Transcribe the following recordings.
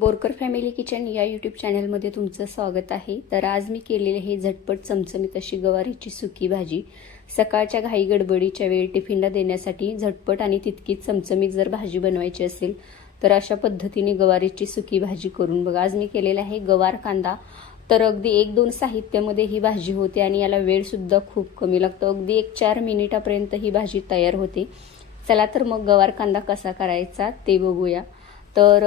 Borkar family kitchen या YouTube चॅनलमध्ये तुमचं स्वागत आहे. तर आज मी केलेले हे झटपट चमचमीत अशी गवारीची सुकी भाजी सकाळच्या घाई गडबडीच्या वेळी टिफिनला देण्यासाठी झटपट आणि तितकीच चमचमीत जर भाजी बनवायची असेल तर अशा पद्धतीने गवारीची सुकी भाजी करून बघा. आज मी केलेला आहे गवार कांदा. तर अगदी एक दोन साहित्यामध्ये ही भाजी होते आणि याला वेळसुद्धा खूप कमी लागतो. अगदी एक चार मिनिटापर्यंत ही भाजी तयार होते. चला तर मग गवार कांदा कसा करायचा ते बघूया. तर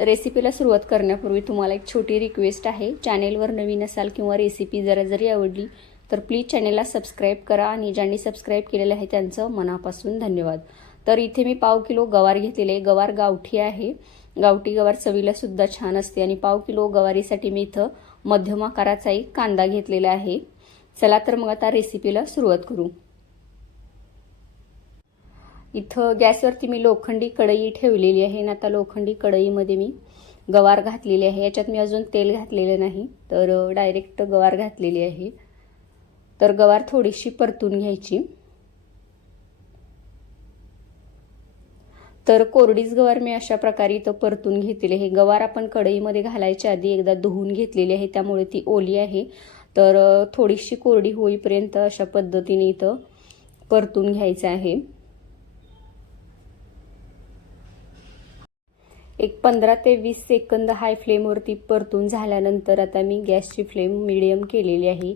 रेसिपीला सुरुवात करण्यापूर्वी तुम्हाला एक छोटी रिक्वेस्ट आहे. चॅनेलवर नवीन असाल किंवा रेसिपी जरा जरी आवडली तर प्लीज चॅनेलला सबस्क्राईब करा आणि ज्यांनी सबस्क्राईब केलेलं आहे त्यांचं मनापासून धन्यवाद. तर इथे मी पाव किलो गवार घेतलेले गवार गावठी आहे. गावठी गवार चवीला सुद्धा छान असते आणि पाव किलो गवारीसाठी मी इथं मध्यम आकाराचा एक कांदा घेतलेला आहे. चला तर मग आता रेसिपीला सुरुवात करू. इथं गॅसवरती मी लोखंडी कढई ठेवलेली आहे आणि आता लोखंडी कढईमध्ये मी गवार घातलेली आहे. याच्यात मी अजून तेल घातलेलं नाही तर डायरेक्ट गवार घातलेली आहे. तर गवार थोडीशी परतून घ्यायची. तर कोरडीच गवार मी अशा प्रकारे इथं परतून घेतलेली आहे. गवार आपण कढईमध्ये घालायच्या आधी एकदा धुवून घेतलेली आहे त्यामुळे ती ओली आहे. तर थोडीशी कोरडी होईपर्यंत अशा पद्धतीने इथं परतून घ्यायचं आहे. एक पंधरा ते वीस सेकंद हाय फ्लेमवरती परतून झाल्यानंतर आता मी गॅसची फ्लेम मिडियम केलेली आहे.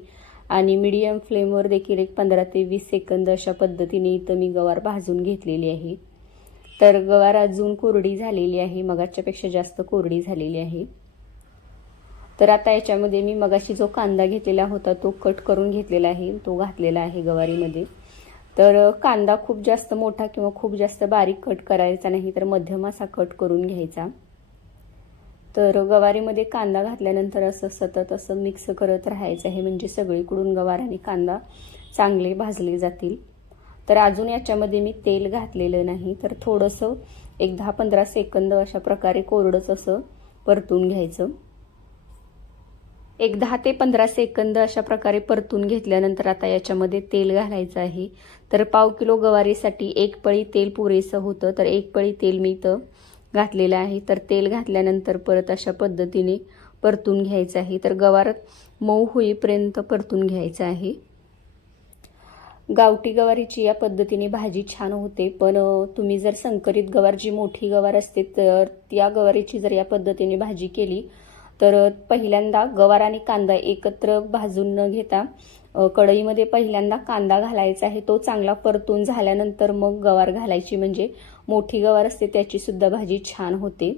आणि मिडियम फ्लेमवर देखील एक पंधरा ते वीस सेकंद अशा पद्धतीने इथं मी गवार भाजून घेतलेली आहे. तर गवार अजून कोरडी झालेली आहे. मगाच्यापेक्षा जास्त कोरडी झालेली आहे. तर आता याच्यामध्ये मी मगाशी जो कांदा घेतलेला होता तो कट करून घेतलेला आहे. तो घातलेला आहे गवारीमध्ये. तर कांदा खूप जास्त मोठा किंवा खूप जास्त बारीक कट करायचा नाही तर मध्यम असा कट करून घ्यायचा. तर गवारीमध्ये कांदा घातल्यानंतर असं सतत असं मिक्स करत राहायचं आहे म्हणजे सगळीकडून गवार आणि कांदा चांगले भाजले जातील. तर अजून याच्यामध्ये मी तेल घातलेलं नाही तर थोडंसं एक दहा पंधरा सेकंद अशा प्रकारे कोरडंच असं परतून घ्यायचं. एक दहा ते पंधरा सेकंद अशा प्रकारे परतून घेतल्यानंतर आता याच्यामध्ये तेल घालायचं आहे. तर पाव किलो गवारीसाठी एक पळी तेल पुरेसं होतं. तर एक पळी तेल मी इथं घातलेलं आहे. तर तेल घातल्यानंतर परत अशा पद्धतीने परतून घ्यायचं आहे. तर गवार मऊ होईपर्यंत परतून घ्यायचं आहे. गावठी गवारीची या पद्धतीने भाजी छान होते. पण तुम्ही जर संकरित गवार जी मोठी गवार असते तर त्या गवारीची जर या पद्धतीने भाजी केली तर पहिल्यांदा गवार आणि कांदा एकत्र भाजून न घेता कढईमध्ये पहिल्यांदा कांदा घालायचा आहे. तो चांगला परतून झाल्यानंतर मग गवार घालायची. म्हणजे मोठी गवार असते त्याची सुद्धा भाजी छान होते.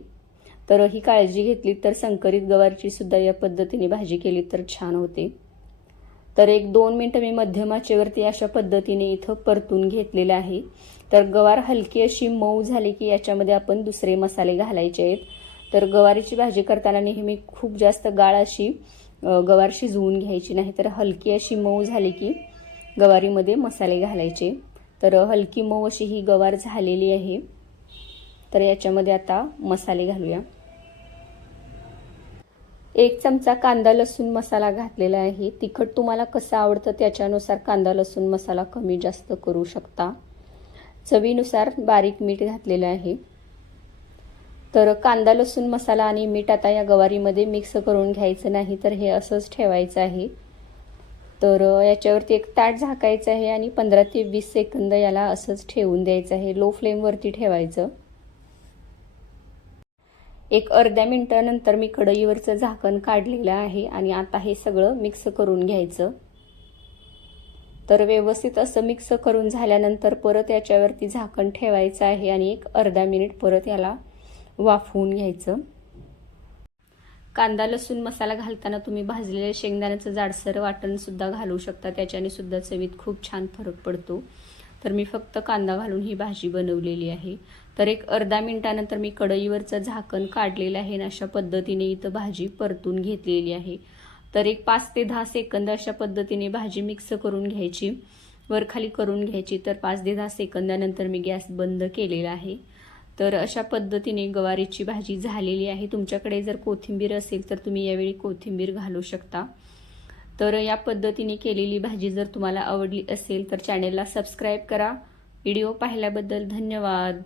तर ही काळजी घेतली तर संकरित गवारची सुद्धा या पद्धतीने भाजी केली तर छान होते. तर एक दोन मिनटं मी मध्यमाचेवरती अशा पद्धतीने इथं परतून घेतलेलं आहे. तर गवार हलकी अशी मऊ झाली की याच्यामध्ये आपण दुसरे मसाले घालायचे आहेत. तर गवारीची भाजी करताना नेहमी खूप जास्त गाळ अशी गवार शिजवून घ्यायची नाही तर हलकी अशी मऊ झाली की गवारीमध्ये मसाले घालायचे. तर हलकी मऊ अशी ही गवार झालेली आहे. तर याच्यामध्ये आता मसाले घालूया. एक चमचा कांदा लसूण मसाला घातलेला आहे. तिखट तुम्हाला कसं आवडतं त्याच्यानुसार कांदा लसूण मसाला कमी जास्त करू शकता. चवीनुसार बारीक मीठ घातलेलं आहे. तर कांदा लसूण मसाला आणि मीठ आता या गवारीमध्ये मिक्स करून घ्यायचं नाही तर हे असंच ठेवायचं आहे. तर याच्यावरती एक ताट झाकायचं आहे आणि पंधरा ते वीस सेकंद याला असंच ठेवून द्यायचं आहे. लो फ्लेमवरती ठेवायचं. एक अर्ध्या मिनटानंतर मी कढईवरचं झाकण काढलेलं आहे आणि आता हे सगळं मिक्स करून घ्यायचं. तर व्यवस्थित असं मिक्स करून झाल्यानंतर परत याच्यावरती झाकण ठेवायचं आहे आणि एक अर्धा मिनिट परत याला वाफवून घ्यायचं. कांदा लसूण मसाला घालताना तुम्ही भाजलेल्या शेंगदाण्याचं जाडसर वाटणसुद्धा घालू शकता. त्याच्याने सुद्धा चवीत खूप छान फरक पडतो. तर मी फक्त कांदा घालून ही भाजी बनवलेली आहे. तर एक अर्धा मिनिटानंतर मी कढईवरचं झाकण काढलेलं आहे आणि अशा पद्धतीने इथं भाजी परतून घेतलेली आहे. तर एक पाच ते दहा सेकंद अशा पद्धतीने भाजी मिक्स करून घ्यायची. वरखाली करून घ्यायची. तर पाच ते दहा सेकंदानंतर मी गॅस बंद केलेला आहे. तर अशा पद्धतीने गवारीची भाजी झालेली आहे. तुमच्याकडे जर कोथिंबीर असेल तर तुम्ही यावेळी कोथिंबीर घालू शकता. तर या पद्धतीने केलेली भाजी जर तुम्हाला आवडली असेल तर चॅनेलला सबस्क्राईब करा. व्हिडिओ पाहिल्याबद्दल धन्यवाद.